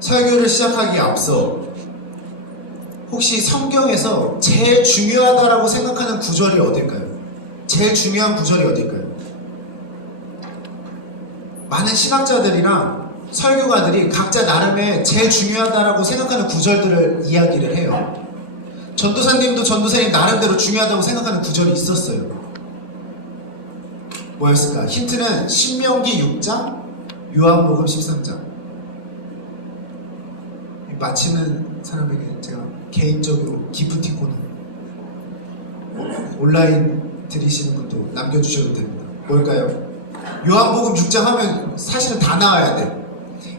설교를 시작하기에 앞서 혹시 성경에서 제일 중요하다라고 생각하는 구절이 어딜까요? 제일 중요한 구절이 어딜까요? 많은 신학자들이랑 설교가들이 각자 나름의 제일 중요하다라고 생각하는 구절들을 이야기를 해요. 전도사님도 전도사님 나름대로 중요하다고 생각하는 구절이 있었어요. 뭐였을까? 힌트는 신명기 6장, 요한복음 13장. 맞히는 사람에게 제가 개인적으로 기프티콘을 온라인 들으시는 분도 남겨주셔도 됩니다. 뭘까요? 요한복음 6장 하면 사실은 다 나와야 돼.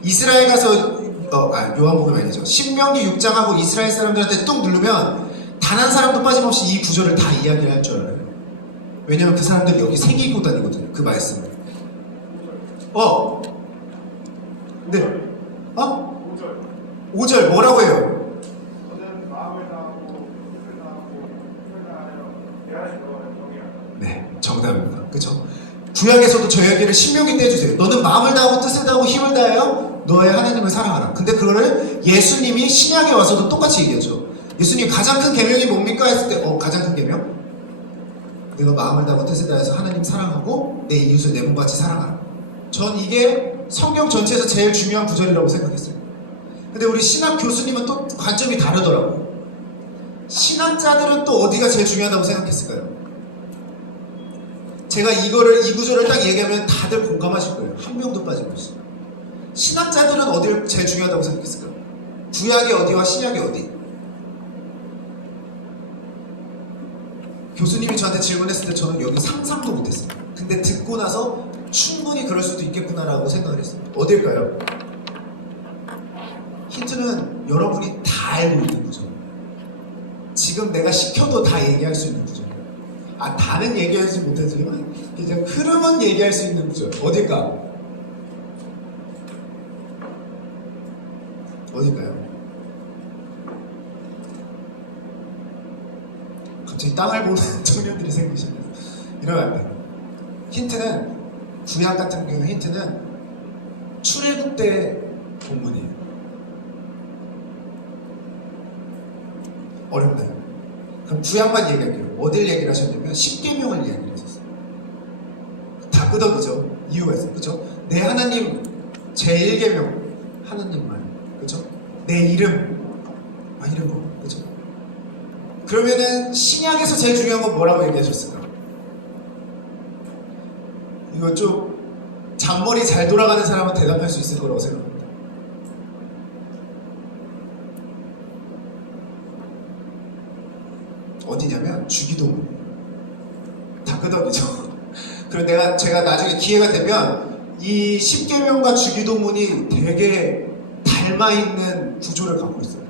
이스라엘 가서 요한복음 아니죠. 신명기 6장하고 이스라엘 사람들한테 뚝 누르면 단 한 사람도 빠짐없이 이 구절을 다 이야기를 할 줄 알아요. 왜냐면 그 사람들이 여기 새기고 다니거든요. 그 말씀을. 네. 5절 뭐라고 해요? 네, 정답입니다. 그쵸? 구약에서도 저 얘기를 신명기 때 해주세요. 너는 마음을 다하고 뜻을 다하고 힘을 다하여 너의 하나님을 사랑하라. 근데 그거를 예수님이 신약에 와서도 똑같이 얘기했죠. 예수님 가장 큰 계명이 뭡니까? 했을 때 가장 큰 계명? 내가 마음을 다하고 뜻을 다해서 하나님 사랑하고 내 이웃을 내 몸같이 사랑하라. 전 이게 성경 전체에서 제일 중요한 구절이라고 생각했어요. 근데 우리 신학 교수님은 또 관점이 다르더라고요. 신학자들은 또 어디가 제일 중요하다고 생각했을까요? 제가 이 구절을 딱 얘기하면 다들 공감하실 거예요. 한 명도 빠짐없이. 신학자들은 어디를 제일 중요하다고 생각했을까요? 구약의 어디와 신약의 어디? 교수님이 저한테 질문했을 때 저는 여기 상상도 못했어요. 근데 듣고 나서 충분히 그럴 수도 있겠구나라고 생각을 했어요. 어딜까요? 힌트는 여러분이 다 알고 있는 구절. 지금 내가 시켜도 다 얘기할 수 있는 구절. 다는 얘기하지 못하지만 그냥 흐름은 얘기할 수 있는 구절. 어딜까? 어딜까요? 갑자기 땅을 보는 청년들이 생기시네요. 이러면 안 돼요. 힌트는 구약 같은 경우 힌트는 출애굽 때 본문이에요. 어렵나요? 그럼 구약만 얘기할게요. 어딜 얘기를 하셨냐면 10계명을 이야기를 했었어요. 다 끄덕이죠. 이유가 있어요. 그죠? 내 하나님 제1계명 하나님만. 그죠? 내 이름 이런 거. 그죠? 그러면은 신약에서 제일 중요한 건 뭐라고 얘기하셨을까? 이거 좀 잔머리 잘 돌아가는 사람은 대답할 수 있을 거라고 생각합니다. 어디냐면 주기도문. 다 끄덕이죠. 그리고 제가 나중에 기회가 되면 이 10계명과 주기도문이 되게 닮아있는 구조를 갖고 있어요.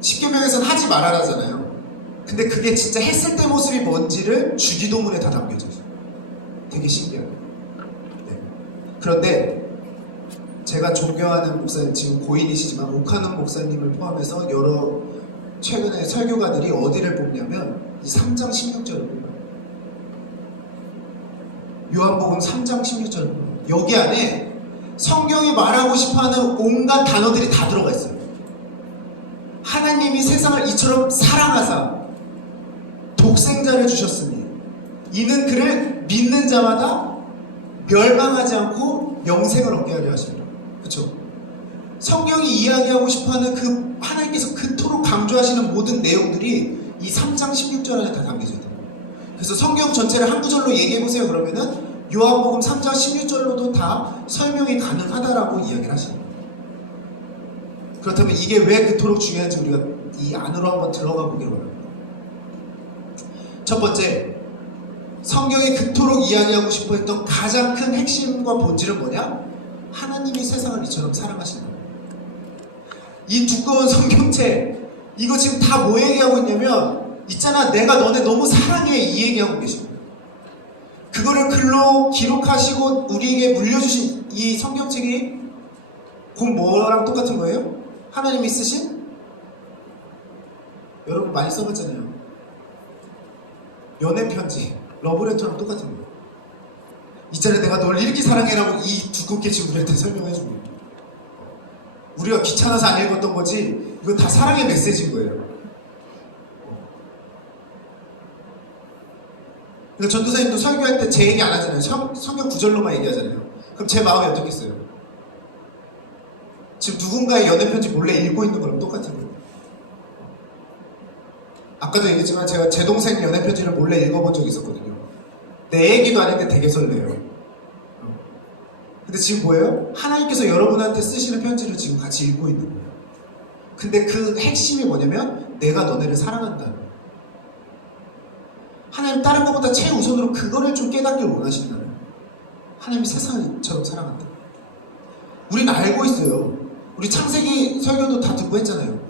10계명에서는 하지 말아라잖아요. 근데 그게 진짜 했을 때 모습이 뭔지를 주기도문에 다 담겨져 있어요. 되게 신기해요. 네. 그런데 제가 존경하는 목사님, 지금 고인이시지만 오카논 목사님을 포함해서 여러 최근에 설교가들이 어디를 뽑냐면 이 3장 16절을 뽑아요. 요한복음 3장 16절을 뽑아요. 여기 안에 성경이 말하고 싶어하는 온갖 단어들이 다 들어가 있어요. 하나님이 세상을 이처럼 사랑하사 독생자를 주셨으니 이는 그를 믿는 자마다 멸망하지 않고 영생을 얻게 하려 하십니다. 그렇죠? 성경이 이야기하고 싶어하는 그 하나님께서 그토록 강조하시는 모든 내용들이 이 3장 16절 안에 다 담겨져 있다. 그래서 성경 전체를 한 구절로 얘기해보세요. 그러면은 요한복음 3장 16절로도 다 설명이 가능하다라고 이야기를 하시는 거예요. 그렇다면 이게 왜 그토록 중요한지 우리가 이 안으로 한번 들어가 보기를 바랍니다. 첫 번째, 성경이 그토록 이야기하고 싶어 했던 가장 큰 핵심과 본질은 뭐냐? 하나님이 세상을 이처럼 사랑하신다. 이 두꺼운 성경책, 이거 지금 다 뭐 얘기하고 있냐면 있잖아, 내가 너네 너무 사랑해, 이 얘기하고 계신 거예요. 그거를 글로 기록하시고 우리에게 물려주신 이 성경책이 곧 뭐랑 똑같은 거예요? 하나님이 쓰신? 여러분 많이 써봤잖아요. 연애편지, 러브레터랑 똑같은 거예요. 있잖아, 내가 널 이렇게 사랑해라고 이 두껍게 지금 우리한테 설명해 준 거예요. 우리가 귀찮아서 안 읽었던 거지 이거 다 사랑의 메시지인 거예요. 그러니까 전도사님도 설교할 때 제 얘기 안 하잖아요. 성경 구절로만 얘기하잖아요. 그럼 제 마음이 어떻겠어요? 지금 누군가의 연애편지 몰래 읽고 있는 거랑 똑같은 거예요. 아까도 얘기했지만 제가 제 동생 연애편지를 몰래 읽어본 적이 있었거든요. 내 얘기도 아닌데 되게 설레요. 근데 지금 뭐예요? 하나님께서 여러분한테 쓰시는 편지를 지금 같이 읽고 있는 거예요. 근데 그 핵심이 뭐냐면 내가 너네를 사랑한다. 하나님 다른 것보다 최우선으로 그거를 좀 깨닫길 원하시는 거예요. 하나님이 세상을처럼 사랑한다. 우리는 알고 있어요. 우리 창세기 설교도 다 듣고 했잖아요.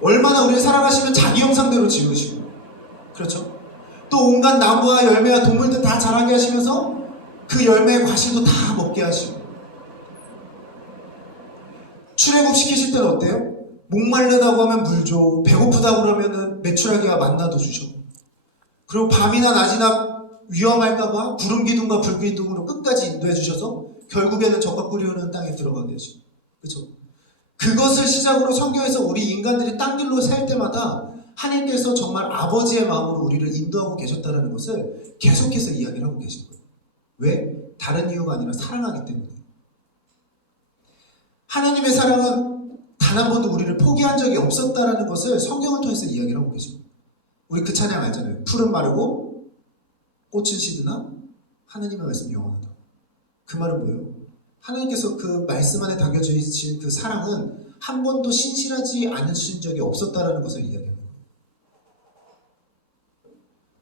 얼마나 우리를 사랑하시면 자기 형상대로 지으시고, 그렇죠? 또 온갖 나무와 열매와 동물들 다 자라게 하시면서 그 열매의 과실도 다 먹게 하시고, 출애굽 시키실 때는 어때요? 목마르다고 하면 물 줘, 배고프다고 그러면은 메추라기와 만나도 주셔. 그리고 밤이나 낮이나 위험할까봐 구름 기둥과 불 기둥으로 끝까지 인도해 주셔서 결국에는 적과 꿀이 흐르는 땅에 들어가게 하시고, 그렇죠? 그것을 시작으로 성경에서 우리 인간들이 딴 길로 살 때마다 하나님께서 정말 아버지의 마음으로 우리를 인도하고 계셨다는 것을 계속해서 이야기를 하고 계신 거예요. 왜? 다른 이유가 아니라 사랑하기 때문에. 하나님의 사랑은 단 한 번도 우리를 포기한 적이 없었다는 것을 성경을 통해서 이야기를 하고 계십니다. 우리 그 찬양 알잖아요. 풀은 마르고 꽃은 시드나 하나님의 말씀이 영원하다. 그 말은 뭐예요? 하나님께서 그 말씀 안에 담겨주신 그 사랑은 한 번도 신실하지 않으신 적이 없었다는 것을 이야기합니다.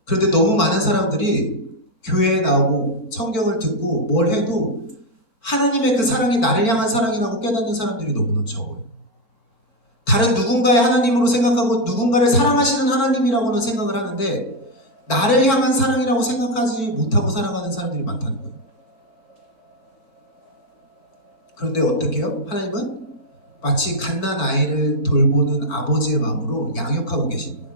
그런데 너무 많은 사람들이 교회에 나오고 성경을 듣고 뭘 해도 하나님의 그 사랑이 나를 향한 사랑이라고 깨닫는 사람들이 너무나 적어요. 다른 누군가의 하나님으로 생각하고 누군가를 사랑하시는 하나님이라고는 생각을 하는데 나를 향한 사랑이라고 생각하지 못하고 살아가는 사람들이 많다는 거예요. 그런데 어떻게 해요? 하나님은 마치 갓난 아이를 돌보는 아버지의 마음으로 양육하고 계십니다.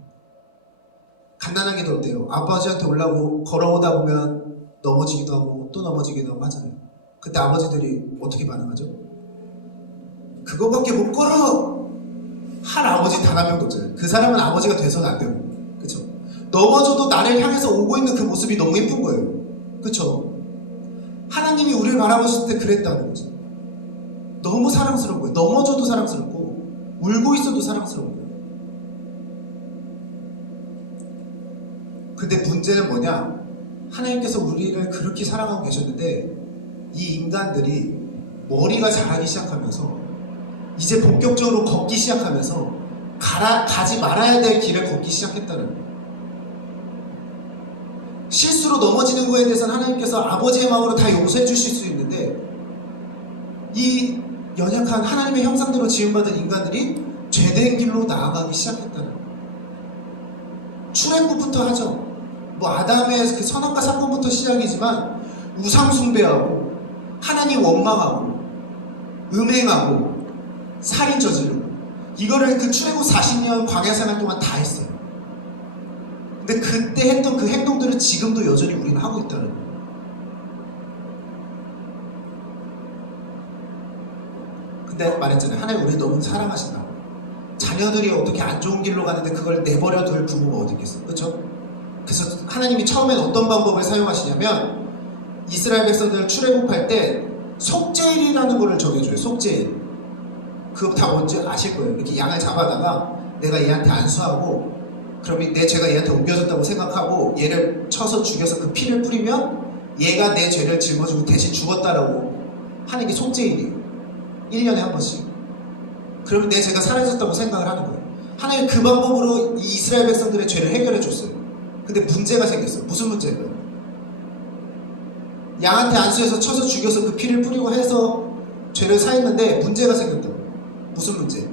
갓난아기도 어때요? 아버지한테 올라오고 걸어오다 보면 넘어지기도 하고 또 넘어지기도 하고 하잖아요. 그때 아버지들이 어떻게 반응하죠? 그거밖에 못 걸어! 할 아버지 단 한 명도 없잖아요. 그 사람은 아버지가 돼서는 안 되고, 그쵸? 넘어져도 나를 향해서 오고 있는 그 모습이 너무 예쁜 거예요. 그쵸? 하나님이 우리를 바라보실 때 그랬다는 거죠. 너무 사랑스러운 거예요. 넘어져도 사랑스럽고 울고 있어도 사랑스러운 거예요. 근데 문제는 뭐냐? 하나님께서 우리를 그렇게 사랑하고 계셨는데 이 인간들이 머리가 자라기 시작하면서 이제 본격적으로 걷기 시작하면서 가지 말아야 될 길을 걷기 시작했다는 거예요. 실수로 넘어지는 거에 대해서는 하나님께서 아버지의 마음으로 다 용서해 주실 수 있는데 이 연약한 하나님의 형상대로 지음받은 인간들이 죄된 길로 나아가기 시작했다는 거예요. 출애굽부터 하죠. 뭐 아담의 그 선악과 사건부터 시작이지만 우상 숭배하고 하나님 원망하고 음행하고 살인 저지르고 이거를 그 출애굽 40년 광야 생활 동안 다 했어요. 근데 그때 했던 그 행동들을 지금도 여전히 우리는 하고 있다는 거예요. 근데 말했잖아요. 하나님 우리 너무 사랑하신다. 자녀들이 어떻게 안 좋은 길로 가는데 그걸 내버려 둘 부모가 어디 있겠어요. 그렇죠? 그래서 하나님이 처음엔 어떤 방법을 사용하시냐면 이스라엘 백성들 출애굽할 때 속죄일이라는 거를 정해줘요. 속죄일. 그거 다 뭔지 아실 거예요. 이렇게 양을 잡아다가 내가 얘한테 안수하고 그럼 내 죄가 얘한테 옮겨졌다고 생각하고 얘를 쳐서 죽여서 그 피를 뿌리면 얘가 내 죄를 짊어지고 대신 죽었다라고 하는 게 속죄일이에요. 1년에 한 번씩. 그러면 내 죄가 사라졌다고 생각을 하는 거예요. 하나님 그 방법으로 이 이스라엘 백성들의 죄를 해결해 줬어요. 근데 문제가 생겼어요. 무슨 문제인가요? 양한테 안수해서 쳐서 죽여서 그 피를 뿌리고 해서 죄를 사했는데 문제가 생겼다고. 무슨 문제?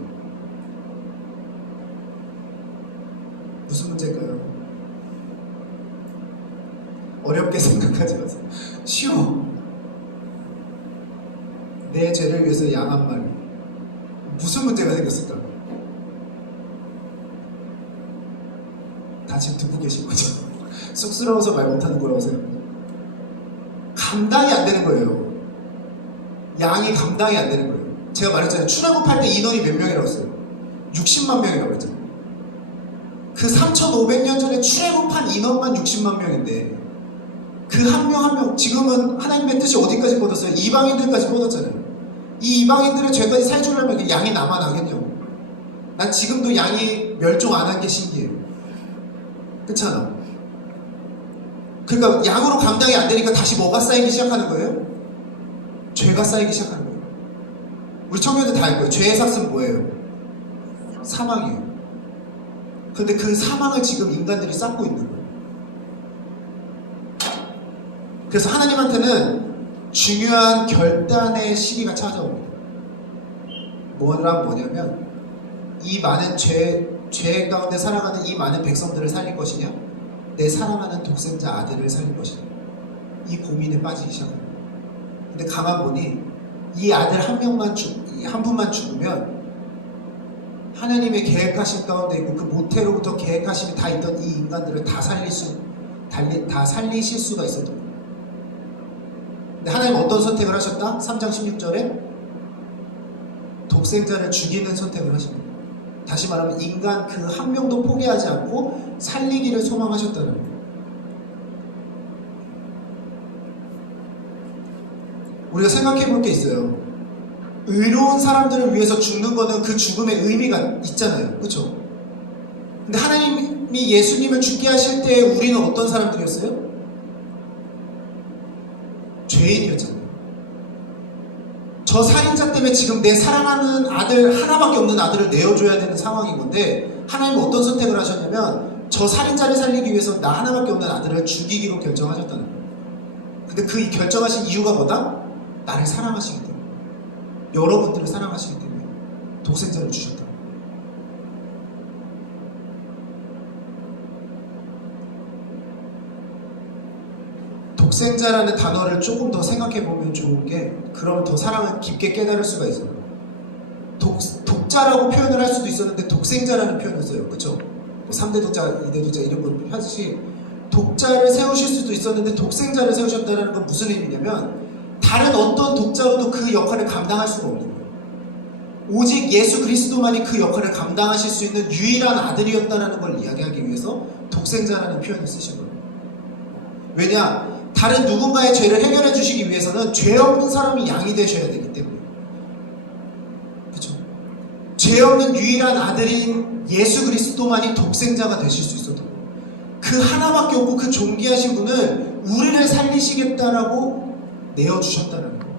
무슨 문제일까요? 어렵게 생각하지 마세요. 쉬워. 내 죄를 위해서 양 한 마리. 무슨 문제가 생겼을까? 다 지금 듣고 계신 거죠? 쑥스러워서 말 못하는 거라고 생각합니다. 감당이 안 되는 거예요. 양이 감당이 안 되는 거예요. 제가 말했잖아요. 출애굽할 때 인원이 몇 명이라고 했어요? 60만 명이라고 했잖아요. 그 3,500년 전에 출애굽한 인원만 60만 명인데 그 한 명 한 명 지금은 하나님의 뜻이 어디까지 뻗었어요? 이방인들까지 뻗었잖아요. 이 이방인들의 죄까지 살주려면 그 양이 남아나겠냐고. 난 지금도 양이 멸종 안 한 게 신기해요. 그렇잖아. 그러니까 양으로 감당이 안 되니까 다시 뭐가 쌓이기 시작하는 거예요? 죄가 쌓이기 시작하는 거예요. 우리 청년들 다 알고요. 죄의 삭은 뭐예요? 사망이에요. 근데 그 사망을 지금 인간들이 쌓고 있는 거예요. 그래서 하나님한테는 중요한 결단의 시기가 찾아옵니다. 뭐냐면 이 많은 죄 가운데 살아가는 이 많은 백성들을 살릴 것이냐, 내 사랑하는 독생자 아들을 살릴 것이냐, 이 고민에 빠지기 시작합니다. 근데 가만 보니 이 아들 한 분만 죽으면 하나님의 계획하심 가운데 있고 그 모태로부터 계획하심이 다 있던 이 인간들을 다 살리실 수가 있었던 거예요. 근데 하나님 어떤 선택을 하셨다? 3장 16절에 독생자를 죽이는 선택을 하십니다. 다시 말하면 인간 그 한 명도 포기하지 않고 살리기를 소망하셨다는 거예요. 우리가 생각해 볼 게 있어요. 의로운 사람들을 위해서 죽는 거는 그 죽음의 의미가 있잖아요. 그렇죠? 근데 하나님이 예수님을 죽게 하실 때 우리는 어떤 사람들이었어요? 죄인이었잖아요. 저 살인자 때문에 지금 내 사랑하는 아들, 하나밖에 없는 아들을 내어줘야 되는 상황인 건데 하나님은 어떤 선택을 하셨냐면 저 살인자를 살리기 위해서 나 하나밖에 없는 아들을 죽이기로 결정하셨다는 거예요. 근데 그 결정하신 이유가 뭐다? 나를 사랑하시기 때문에, 여러분들을 사랑하시기 때문에 독생자를 주셨다. 독생자라는 단어를 조금 더 생각해 보면 좋은 게, 그러면 더 사랑을 깊게 깨달을 수가 있어요. 독자라고 표현을 할 수도 있었는데 독생자라는 표현을 써요. 그쵸? 3대 독자, 2대 독자 이런 걸 하듯이 독자를 세우실 수도 있었는데 독생자를 세우셨다는 건 무슨 의미냐면 다른 어떤 독자로도 그 역할을 감당할 수가 없는 거예요. 오직 예수 그리스도만이 그 역할을 감당하실 수 있는 유일한 아들이었다는 걸 이야기하기 위해서 독생자라는 표현을 쓰신 거예요. 왜냐? 다른 누군가의 죄를 해결해 주시기 위해서는 죄 없는 사람이 양이 되셔야 되기 때문에. 그렇죠? 죄 없는 유일한 아들인 예수 그리스도만이 독생자가 되실 수 있었던 거예요. 그 하나밖에 없고 그 존귀하신 분을 우리를 살리시겠다라고 내어주셨다는 거예요.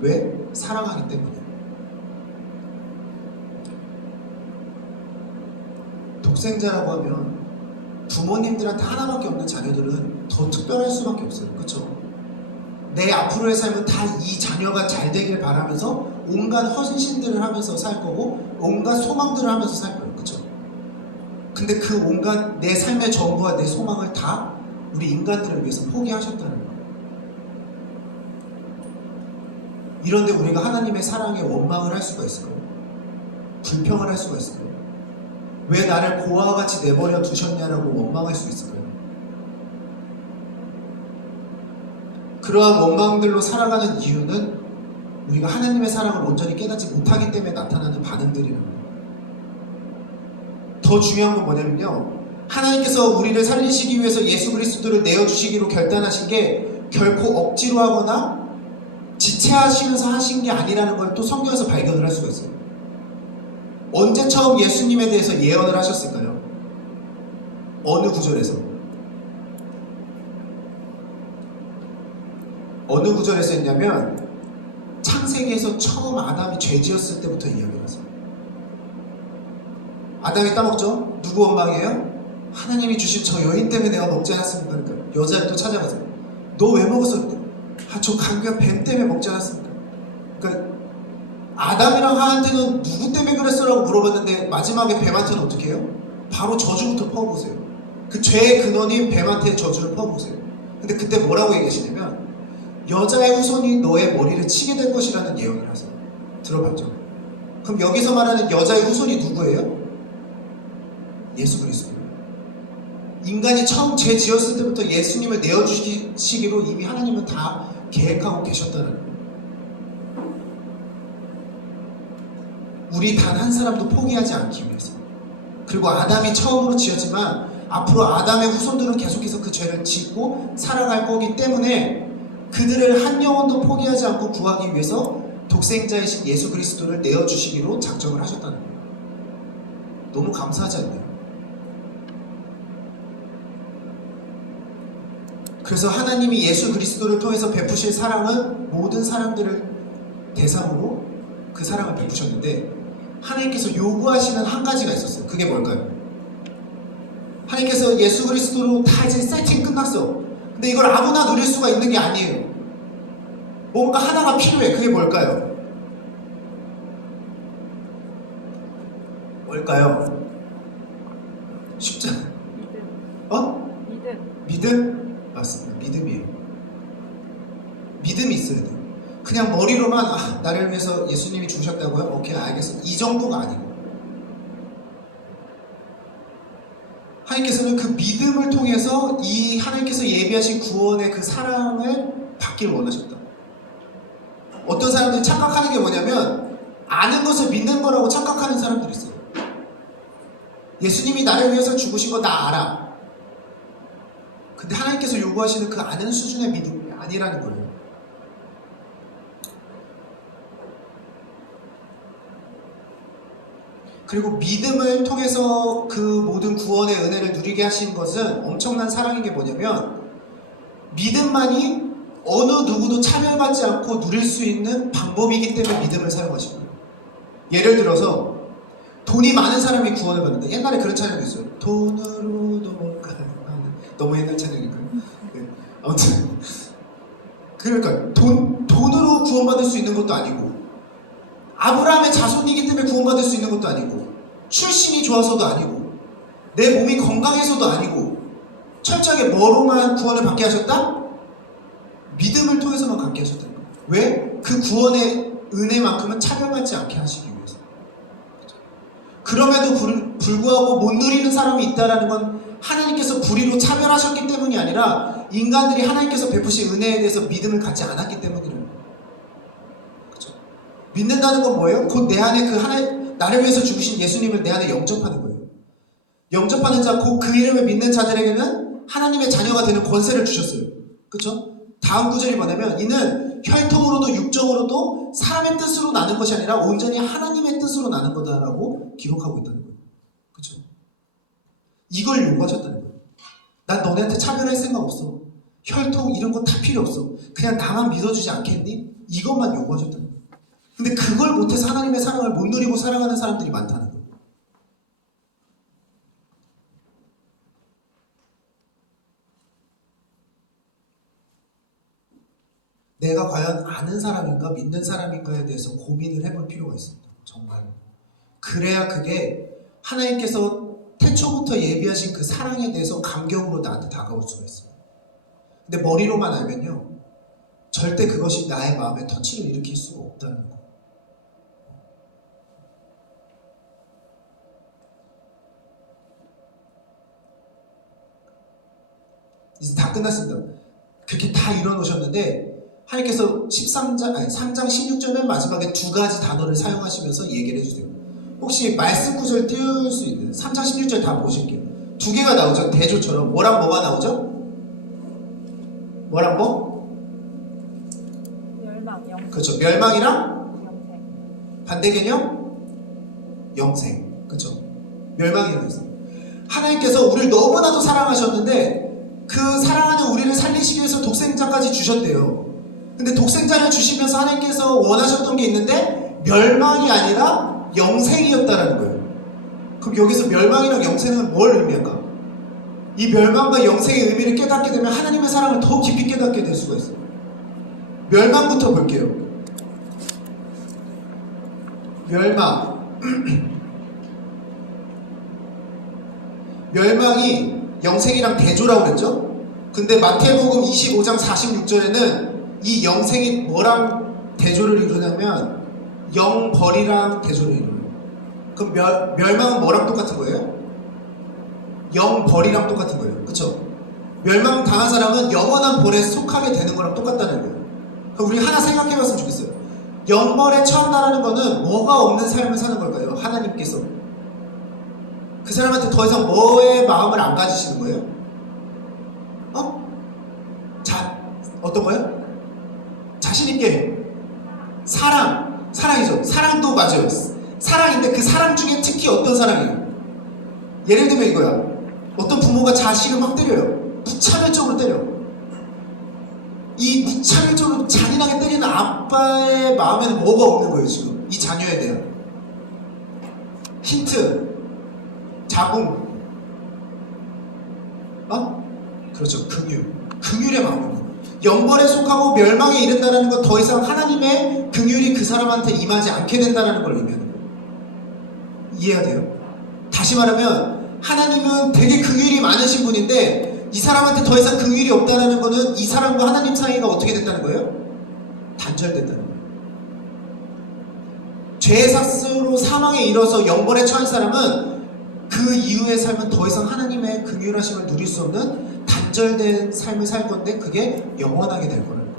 왜? 사랑하기 때문에. 독생자라고 하면 부모님들한테 하나밖에 없는 자녀들은 더 특별할 수밖에 없어요. 그렇죠? 내 앞으로의 삶은 다 이 자녀가 잘 되길 바라면서 온갖 헌신들을 하면서 살 거고 온갖 소망들을 하면서 살 거예요. 그렇죠? 근데 그 온갖 내 삶의 전부와 내 소망을 다 우리 인간들을 위해서 포기하셨다는 거예요. 이런데 우리가 하나님의 사랑에 원망을 할 수가 있을까요? 불평을 할 수가 있을까요? 왜 나를 고아와 같이 내버려 두셨냐라고 원망할 수 있을까요? 그러한 원망들로 살아가는 이유는 우리가 하나님의 사랑을 온전히 깨닫지 못하기 때문에 나타나는 반응들이라는 거예요. 더 중요한 건 뭐냐면요, 하나님께서 우리를 살리시기 위해서 예수 그리스도를 내어주시기로 결단하신 게 결코 억지로 하거나 지체하시면서 하신 게 아니라는 걸 또 성경에서 발견을 할 수가 있어요. 언제 처음 예수님에 대해서 예언을 하셨을까요? 어느 구절에서? 어느 구절에서 했냐면 창세기에서 처음 아담이 죄 지었을 때부터 이야기를 하세요. 아담이 따먹죠? 누구 원망이에요? 하나님이 주신 저 여인 때문에 내가 먹지 않았습니까? 그러니까 여자를 또 찾아가세요. 너 왜 먹었어? 저 강귀한 뱀 때문에 먹지 않았습니까? 그러니까 아담이랑 하한테는 누구 때문에 그랬어라고 물어봤는데 마지막에 뱀한테는 어떻게 해요? 바로 저주부터 퍼보세요. 그 죄의 근원인 뱀한테 저주를 퍼보세요. 근데 그때 뭐라고 얘기하시냐면 여자의 후손이 너의 머리를 치게 될 것이라는 예언을 하세요. 들어봤죠? 그럼 여기서 말하는 여자의 후손이 누구예요? 예수 그리스도예요. 인간이 처음 죄 지었을 때부터 예수님을 내어주시기로 이미 하나님은 다 계획하고 계셨다는 거예요. 우리 단 한 사람도 포기하지 않기 위해서. 그리고 아담이 처음으로 지었지만 앞으로 아담의 후손들은 계속해서 그 죄를 짓고 살아갈 거기 때문에 그들을 한 영혼도 포기하지 않고 구하기 위해서 독생자이신 예수 그리스도를 내어주시기로 작정을 하셨다는 거예요. 너무 감사하지 않나요? 그래서 하나님이 예수 그리스도를 통해서 베푸실 사랑은 모든 사람들을 대상으로 그 사랑을 베푸셨는데, 하나님께서 요구하시는 한 가지가 있었어요. 그게 뭘까요? 하나님께서 예수 그리스도로 다 이제 세팅 끝났어. 근데 이걸 아무나 누릴 수가 있는 게 아니에요. 뭔가 하나가 필요해. 그게 뭘까요? 뭘까요? 쉽지 않아. 어? 믿음? 맞습니다. 믿음이에요. 믿음이 있어야 돼요. 그냥 머리로만 나를 위해서 예수님이 죽으셨다고요? 오케이, 알겠어. 이 정도가 아니고, 하나님께서는 그 믿음을 통해서 이 하나님께서 예비하신 구원의 그 사랑을 받기를 원하셨다. 어떤 사람들이 착각하는 게 뭐냐면, 아는 것을 믿는 거라고 착각하는 사람들이 있어요. 예수님이 나를 위해서 죽으신 거 나 알아. 근데 하나님께서 요구하시는 그 아는 수준의 믿음이 아니라는 거예요. 그리고 믿음을 통해서 그 모든 구원의 은혜를 누리게 하신 것은 엄청난 사랑인 게 뭐냐면, 믿음만이 어느 누구도 차별받지 않고 누릴 수 있는 방법이기 때문에 믿음을 사용하신 거예요. 예를 들어서 돈이 많은 사람이 구원을 받는다. 옛날에 그런 찬양이 있어요. 돈으로도 가는, 너무 옛날 찬양이니까요. 네. 아무튼 그러니까 돈으로 구원받을 수 있는 것도 아니고, 아브라함의 자손이기 때문에 구원받을 수 있는 것도 아니고, 출신이 좋아서도 아니고, 내 몸이 건강해서도 아니고, 철저하게 뭐로만 구원을 받게 하셨다? 믿음을 통해서만 갖게 하셨다는 거예요. 왜? 그 구원의 은혜만큼은 차별받지 않게 하시기 위해서. 그럼에도 불구하고 못 누리는 사람이 있다는 건 하나님께서 불의로 차별하셨기 때문이 아니라 인간들이 하나님께서 베푸신 은혜에 대해서 믿음을 갖지 않았기 때문이라는 거예요. 그렇죠? 믿는다는 건 뭐예요? 곧 내 안에 그 나를 위해서 죽으신 예수님을 내 안에 영접하는 거예요. 영접하는 자, 곧 그 이름을 믿는 자들에게는 하나님의 자녀가 되는 권세를 주셨어요. 그렇죠? 다음 구절이 뭐냐면, 이는 혈통으로도 육정으로도 사람의 뜻으로 나는 것이 아니라 온전히 하나님의 뜻으로 나는 거다라고 기록하고 있다는 거예요. 그렇죠? 이걸 요구하셨다는 거예요. 난 너네한테 차별할 생각 없어. 혈통 이런 거 다 필요 없어. 그냥 나만 믿어주지 않겠니? 이것만 요구하셨다는 거예요. 근데 그걸 못해서 하나님의 사랑을 못 누리고 살아가는 사람들이 많다는 거예요. 내가 과연 아는 사람인가 믿는 사람인가에 대해서 고민을 해볼 필요가 있습니다. 정말. 그래야 그게 하나님께서 태초부터 예비하신 그 사랑에 대해서 감격으로 나한테 다가올 수가 있어요. 근데 머리로만 알면요, 절대 그것이 나의 마음에 터치를 일으킬 수가 없다는 거예요. 이제 다 끝났습니다. 그렇게 다 이뤄놓으셨는데 하나님께서 3장 16절 맨 마지막에 두 가지 단어를 사용하시면서 얘기를 해주세요. 혹시 말씀 구절 띄울 수 있는 3장 16절 다 보실게요. 두 개가 나오죠. 대조처럼. 뭐랑 뭐가 나오죠? 뭐랑 뭐? 멸망, 영생. 그렇죠. 멸망이랑 영생. 반대 개념? 영생. 그렇죠. 멸망이 영생. 하나님께서 우리를 너무나도 사랑하셨는데 그 사랑하는 우리를 살리시기 위해서 독생자까지 주셨대요. 근데 독생자를 주시면서 하나님께서 원하셨던 게 있는데 멸망이 아니라 영생이었다라는 거예요. 그럼 여기서 멸망이랑 영생은 뭘 의미할까? 이 멸망과 영생의 의미를 깨닫게 되면 하나님의 사랑을 더 깊이 깨닫게 될 수가 있어요. 멸망부터 볼게요. 멸망. 멸망이 영생이랑 대조라고 그랬죠? 근데 마태복음 25장 46절에는 이 영생이 뭐랑 대조를 이루냐면 영벌이랑 대조를 이루어요. 그럼 멸망은 뭐랑 똑같은 거예요? 영벌이랑 똑같은 거예요. 그쵸? 멸망 당한 사람은 영원한 벌에 속하게 되는 거랑 똑같다는 거예요. 그럼 우리 하나 생각해 봤으면 좋겠어요. 영벌에 처한다라는 거는 뭐가 없는 삶을 사는 걸까요? 하나님께서 그 사람한테 더 이상 뭐의 마음을 안 가지시는 거예요? 어떤 거요? 자신있게 사랑이죠. 사랑도 맞아요. 사랑인데 그 사랑 중에 특히 어떤 사랑이에요? 예를 들면 이거야. 어떤 부모가 자식을 막 때려요. 무차별적으로 때려. 이 무차별적으로 잔인하게 때리는 아빠의 마음에는 뭐가 없는 거예요 지금 이 자녀에 대한 힌트 자궁 그렇죠. 긍휼의 마음입니다. 영벌에 속하고 멸망에 이른다는 건 더 이상 하나님의 긍휼이 그 사람한테 임하지 않게 된다는 걸 의미하는 거예요. 이해가 돼요? 다시 말하면 하나님은 되게 긍휼이 많으신 분인데 이 사람한테 더 이상 긍휼이 없다는 거는 이 사람과 하나님 사이가 어떻게 된다는 거예요? 단절된다는 거예요. 죄의 삭스로 사망에 이뤄서 영벌에 처한 사람은 그 이후의 삶은 더 이상 하나님의 긍휼하심을 누릴 수 없는 단절된 삶을 살 건데 그게 영원하게 될 거라는 거예요.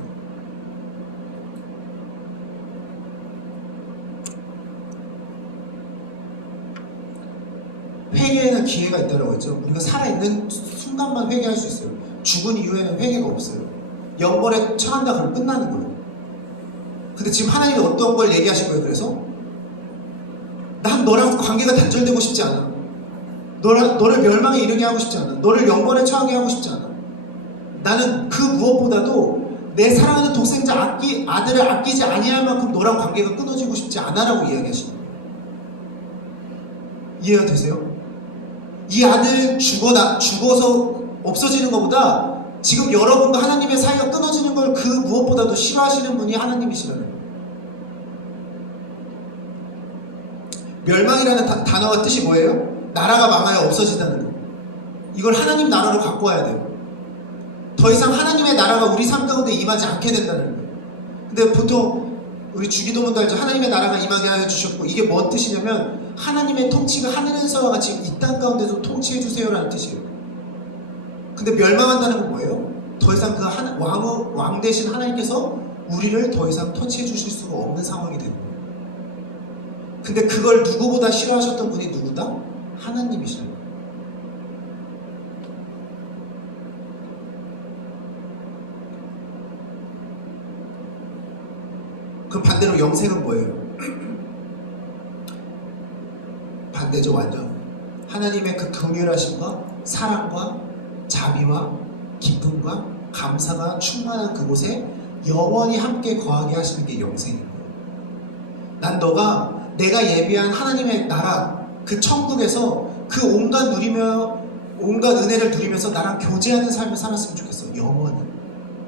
회개에는 기회가 있다고 했죠. 우리가 살아있는 순간만 회개할 수 있어요. 죽은 이후에는 회개가 없어요. 영벌에 처한다 그러면 끝나는 거예요. 근데 지금 하나님이 어떤 걸 얘기하신 거예요? 그래서 난 너랑 관계가 단절되고 싶지 않아. 너를 멸망에 이르게 하고 싶지 않아. 너를 영벌에 처하게 하고 싶지 않아. 나는 그 무엇보다도 내 사랑하는 독생자 아들을 아끼지 아니할 만큼 너랑 관계가 끊어지고 싶지 않아라고 이야기하시는 거예요. 이해가 되세요? 이 아들 죽어서 없어지는 것보다 지금 여러분과 하나님의 사이가 끊어지는 걸 그 무엇보다도 싫어하시는 분이 하나님이시라는 거예요. 멸망이라는 단어가 뜻이 뭐예요? 나라가 망하여 없어진다는 거. 이걸 하나님 나라로 갖고 와야 돼요. 더 이상 하나님의 나라가 우리 삶 가운데 임하지 않게 된다는 거예요. 근데 보통 우리 주기도문도 알죠? 하나님의 나라가 임하게 하여 주셨고 이게 뭔 뜻이냐면 하나님의 통치가 하늘에서와 같이 이 땅 가운데서 통치해 주세요라는 뜻이에요. 근데 멸망한다는 건 뭐예요? 더 이상 그 왕 대신 하나님께서 우리를 더 이상 통치해 주실 수가 없는 상황이 되는 거예요. 근데 그걸 누구보다 싫어하셨던 분이 누구다? 하나님이시라는 거예요. 그럼 반대로 영생은 뭐예요? 반대죠. 완전 하나님의 그 긍휼하심과 사랑과 자비와 기쁨과 감사가 충만한 그곳에 영원히 함께 거하게 하시는 게 영생인 거예요. 난 내가 예비한 하나님의 나라 그 천국에서 그 온갖 은혜를 누리면서 나랑 교제하는 삶을 살았으면 좋겠어. 영원히.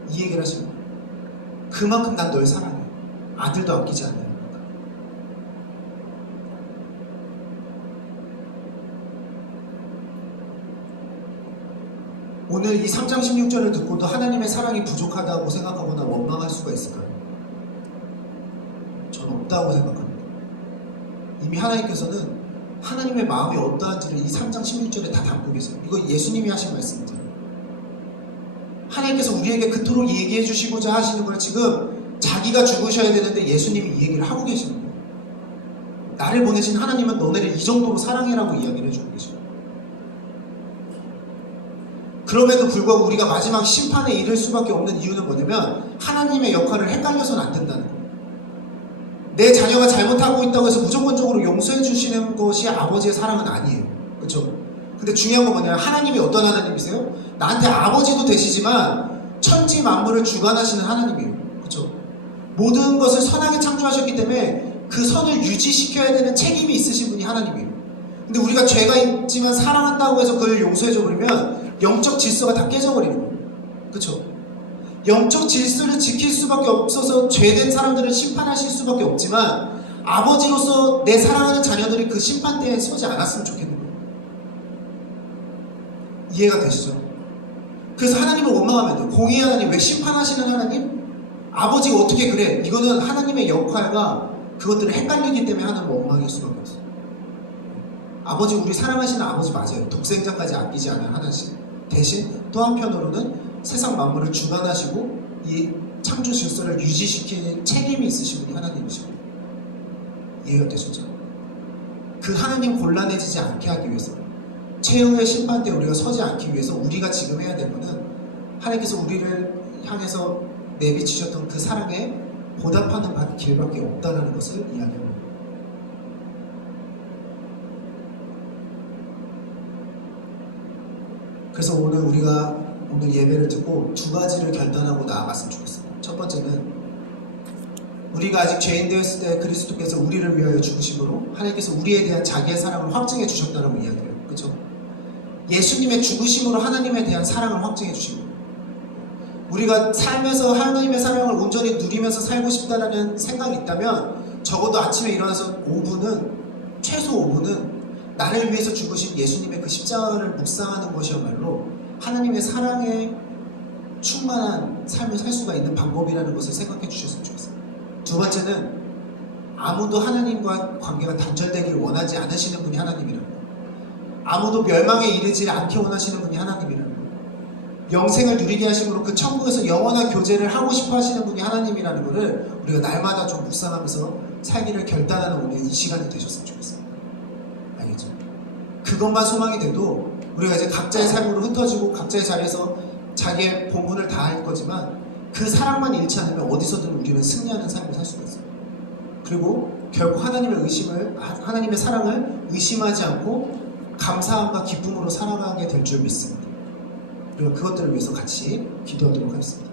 이 얘기를 하시는 거예요. 그만큼 난 널 사랑해. 아들도 아끼지 않아요. 오늘 이 3장 16절을 듣고도 하나님의 사랑이 부족하다고 생각하거나 원망할 수가 있을까요? 전 없다고 생각합니다. 이미 하나님께서는 하나님의 마음이 어떠한지를 이 3장 16절에 다 담고 계세요. 이거 예수님이 하신 말씀입니다. 하나님께서 우리에게 그토록 얘기해 주시고자 하시는 걸 지금 자기가 죽으셔야 되는데 예수님이 이 얘기를 하고 계시는 거예요. 나를 보내신 하나님은 너네를 이 정도로 사랑해라고 이야기를 해주고 계셔요. 그럼에도 불구하고 우리가 마지막 심판에 이를 수밖에 없는 이유는 뭐냐면 하나님의 역할을 헷갈려서는 안 된다는 거예요. 내 자녀가 잘못하고 있다고 해서 무조건적으로 용서해 주시는 것이 아버지의 사랑은 아니에요. 그렇죠? 근데 중요한 건 뭐냐면 하나님이 어떤 하나님이세요? 나한테 아버지도 되시지만 천지 만물을 주관하시는 하나님이에요. 그렇죠? 모든 것을 선하게 창조하셨기 때문에 그 선을 유지시켜야 되는 책임이 있으신 분이 하나님이에요. 근데 우리가 죄가 있지만 사랑한다고 해서 그걸 용서해줘 버리면 영적 질서가 다 깨져버리는 거예요. 그렇죠? 영적 질서를 지킬 수밖에 없어서 죄된 사람들을 심판하실 수밖에 없지만 아버지로서 내 사랑하는 자녀들이 그 심판대에 서지 않았으면 좋겠는 거예요. 이해가 되시죠? 그래서 하나님을 원망하면 돼요. 공의의 하나님, 왜 심판하시는 하나님? 아버지가 어떻게 그래? 이거는 하나님의 역할과 그것들을 헷갈리기 때문에 하는 원망일 수밖에 없어요. 아버지, 우리 사랑하시는 아버지 맞아요. 독생자까지 아끼지 않은 하나님. 대신 또 한편으로는 세상 만물을 주관하시고 이 창조 질서를 유지시키는 책임이 있으신 분이 하나님이시고, 이해가 되셨죠? 그 하나님 곤란해지지 않게 하기 위해서, 최후의 심판때 우리가 서지 않기 위해서 우리가 지금 해야 될 거는 하나님께서 우리를 향해서 내비치셨던 그 사랑에 보답하는 길밖에 없다는 것을 이야기합니다. 그래서 오늘 예배를 듣고 두 가지를 결단하고 나아갔으면 좋겠습니다. 첫 번째는 우리가 아직 죄인 되었을 때 그리스도께서 우리를 위하여 죽으심으로 하나님께서 우리에 대한 자기의 사랑을 확증해 주셨다고 이야기해요. 그렇죠? 예수님의 죽으심으로 하나님에 대한 사랑을 확증해 주신 거예요. 우리가 살면서 하나님의 사랑을 온전히 누리면서 살고 싶다는 생각이 있다면 적어도 아침에 일어나서 5분은, 최소 5분은 나를 위해서 죽으신 예수님의 그 십자가를 묵상하는 것이야말로 하나님의 사랑에 충만한 삶을 살 수가 있는 방법이라는 것을 생각해 주셨으면 좋겠습니다. 두 번째는 아무도 하나님과 관계가 단절되길 원하지 않으시는 분이 하나님이라는 거예요. 아무도 멸망에 이르지 않게 원하시는 분이 하나님이라는 거예요. 영생을 누리게 하심으로 그 천국에서 영원한 교제를 하고 싶어 하시는 분이 하나님이라는 것을 우리가 날마다 좀 묵상하면서 살기를 결단하는 오늘 이 시간이 되셨으면 좋겠습니다. 알겠죠? 그것만 소망이 돼도 우리가 이제 각자의 삶으로 흩어지고 각자의 자리에서 자기의 본분을 다할 거지만 그 사랑만 잃지 않으면 어디서든 우리는 승리하는 삶을 살 수가 있어요. 그리고 결국 하나님의 사랑을 의심하지 않고 감사함과 기쁨으로 살아가게 될 줄 믿습니다. 그리고 그것들을 위해서 같이 기도하도록 하겠습니다.